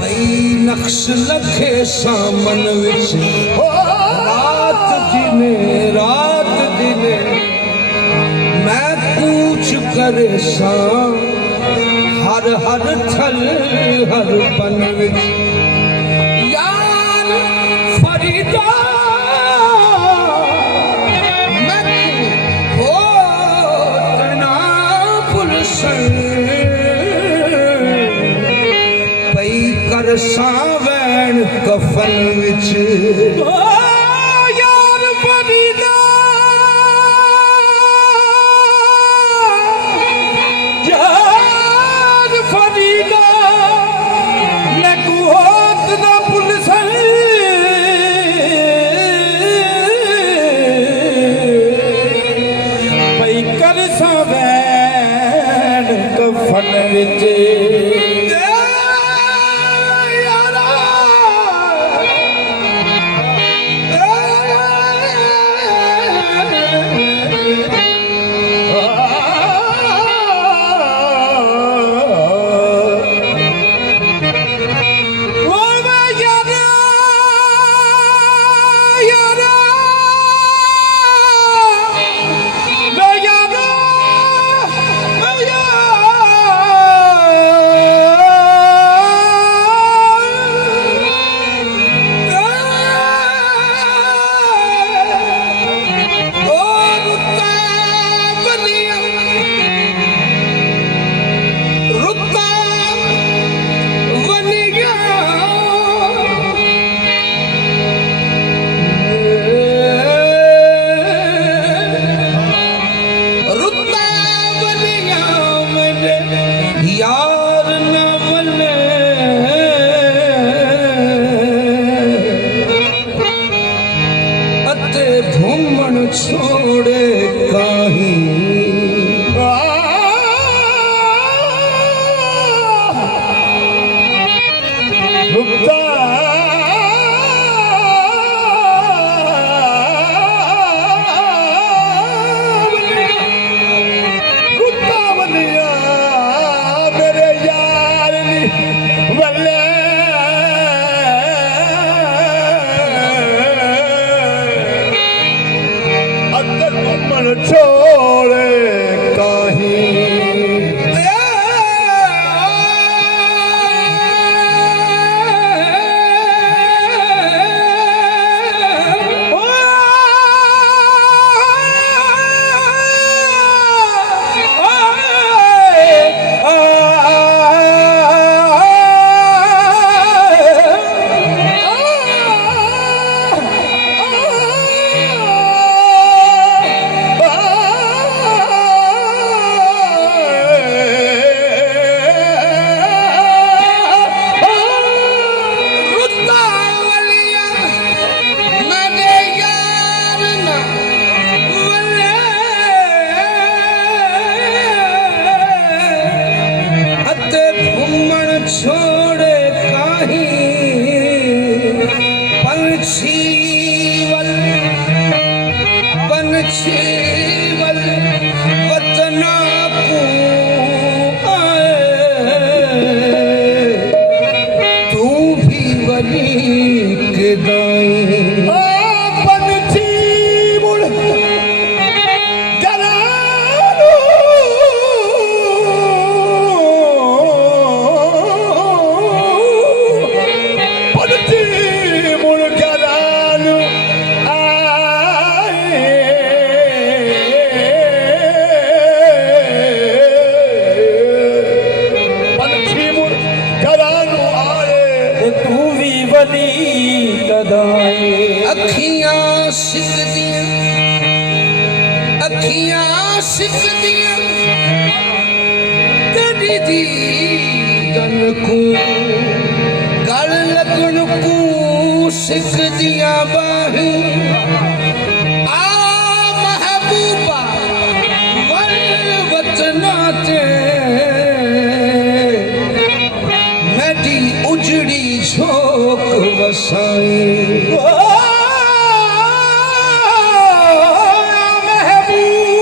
भई नक्श लखे सामन विच रात दिने मैं पूछ करे सा हर हर थल हर पन विच यार फरीदा पई कर सावैन कफन विच यार फरीदा यार फरीदा लगू होत ना पुलिस पई कर सावैन कफन विच यार न मने अते घूमन छोड़े काहीं छोड़े छोड़े काहीं पंछी वल वतना को आए तू भी वली के दाई पंछी मुड़ अखियां सिकदियां तेरी दी तन को गल लगन को सिकदियां बाहूं आ महबूबा वल वतना ते मेरी उजड़ी झोंक वसाई महबूब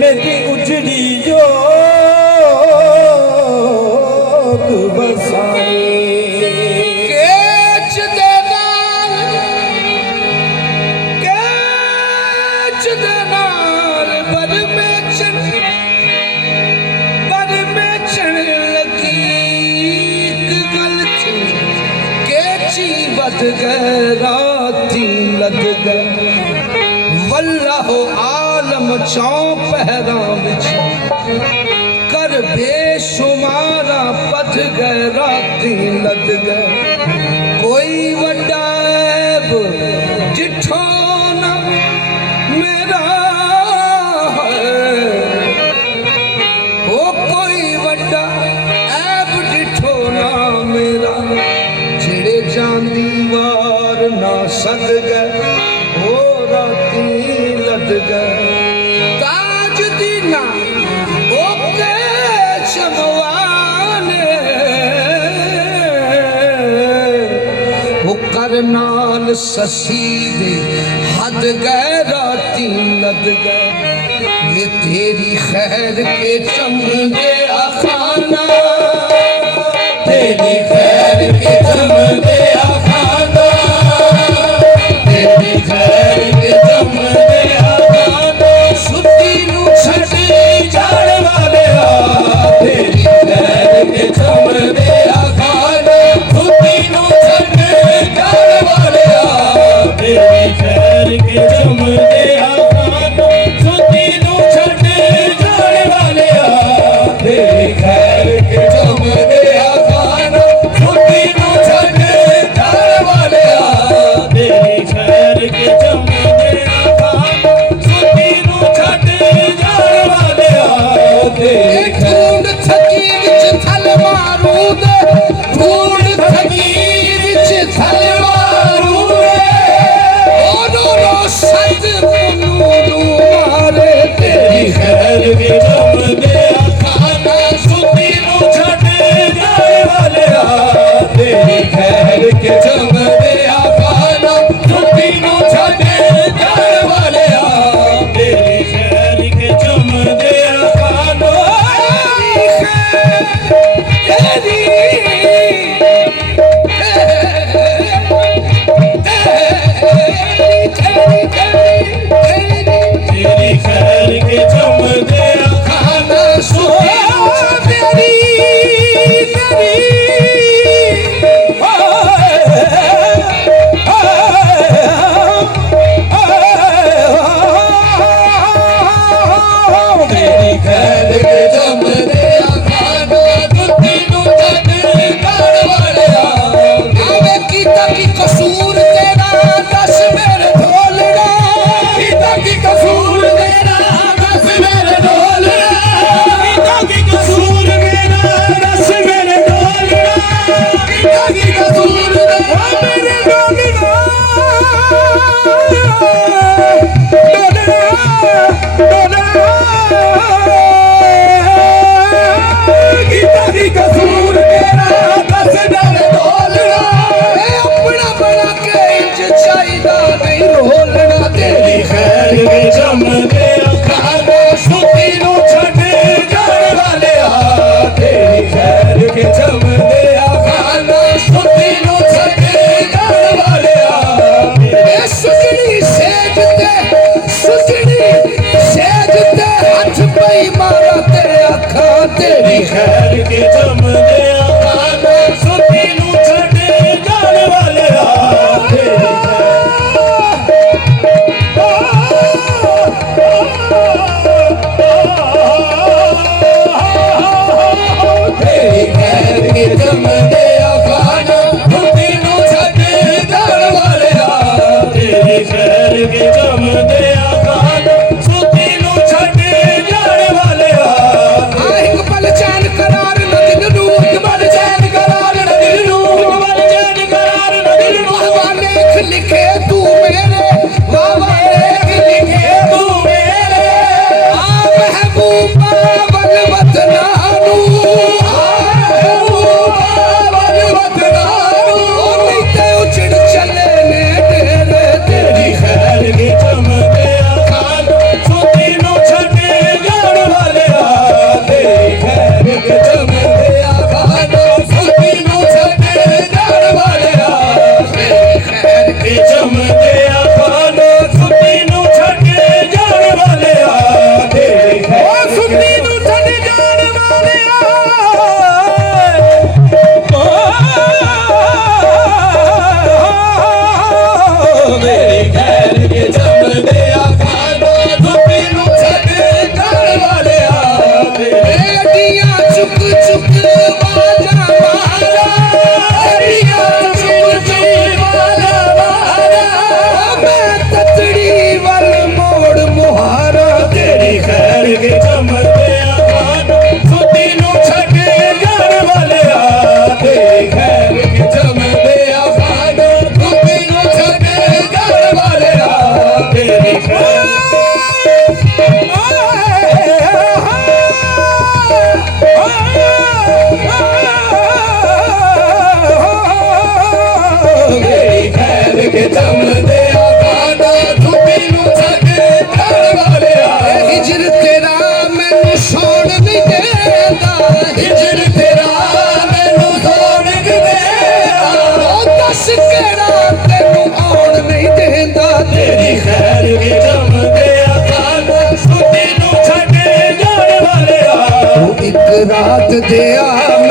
मेरी उजड़ी जोग बसाए केच दे नाल केच दे नाल बर में चढ़ लगी एक गल थी केची बद गए राती लद गए वल्लाहो आलम चौं पहरा विच कर बेशुमारा पथ गए राती लद गए कोई वड्डा ऐब जिठो न मेरा है ओ कोई वड्डा ऐब जिठो ना मेरा जेड़े जांदी वार ना सद गए ओ राती लद गए ताज दीना ओ के चमवाने वो करनाल ससी दे हद गए राती लद गए ये तेरी खैर के चमदे अखाना तेरी खैर के चमदे अखाना तेरी खैर के चमदे अखाना सुती नू छड़ी जान वाले तेरी खैर के चमदे अखाना सुती नू छड़ी जान वाले तेरी खैर के चमदे अखाना सुती नू छड़ी जान वाले तेरी खैर के चमदे अखाना सुती नू छड़ी जान वाले तेरी खैर के चमदे अखाना सुती नू छड़ी जान वाले तेरी ढूंढ थकी विच थल मारू दे ढूंढ थकी विच थल मारू दे ओ नो सत पुनू मारे तेरी खैर के चमदे अखाना सुती नू छड़ी जान वाले तेरी खैर के चमदे अखाना सुती नू छड़ी जान वाले तेरी खैर के चमदे अखाना तेरी तेरी खैर के चमदे अखाना सुती नू छड़ी तेरी खैर के चमदे अखाना सुती नू छड़ी जान वाले आवे कीता की कसूर तेरा दस मेरे ढोलड़ा गीता की कसूर मेरा रस मेरे ढोलना गीता की कसूर मेरा रस मेरे ढोलना गीता की कसूर मेरे ढोलना गीता की कसूर मेरा रस मेरे ढोलना अपना बना के इंज चाहिदा नहीं रोलना तेरी खैर के चमदे अखाना सुती नू छड़ी जान वाले तेरी खैर के चमदे अखाना सुती नू छड़ी जान वाले सुजनी सेज ते हाथ पई मारा तेरे अखा तेरी खैर के चमदे अखाना सुती नू छड़ी जान वाले तेरी तेरी खैर के चमदे अखाना सुती नू छड़ी जान वाले तेरी खैर के चमदे अखाना सुती नू छड़ी जान वाले एक पल चैन करार न दिल नू एक पल चैन करार न दिल नू बाबा लेख लिखे तू मेरे बाबा लेख लिखे तू मेरे आ महबूबा वल वतनानू आ महबूबा वल ਦੱਸ ਕਿਹੜਾ ਤੈਨੂੰ ਆਉਣ ਨਹੀਂ ਦੇਂਦਾ ਤੇਰੀ ਖੈਰ ਕੇ ਜੰਮਦੇ ਆ ਖਾਨਾ ਸੁੱਤੀ ਨੂੰ ਛੱਡ ਜਾਣ ਵਾਲਿਆ ਉਹ ਇੱਕ ਰਾਤ ਦੇ ਆ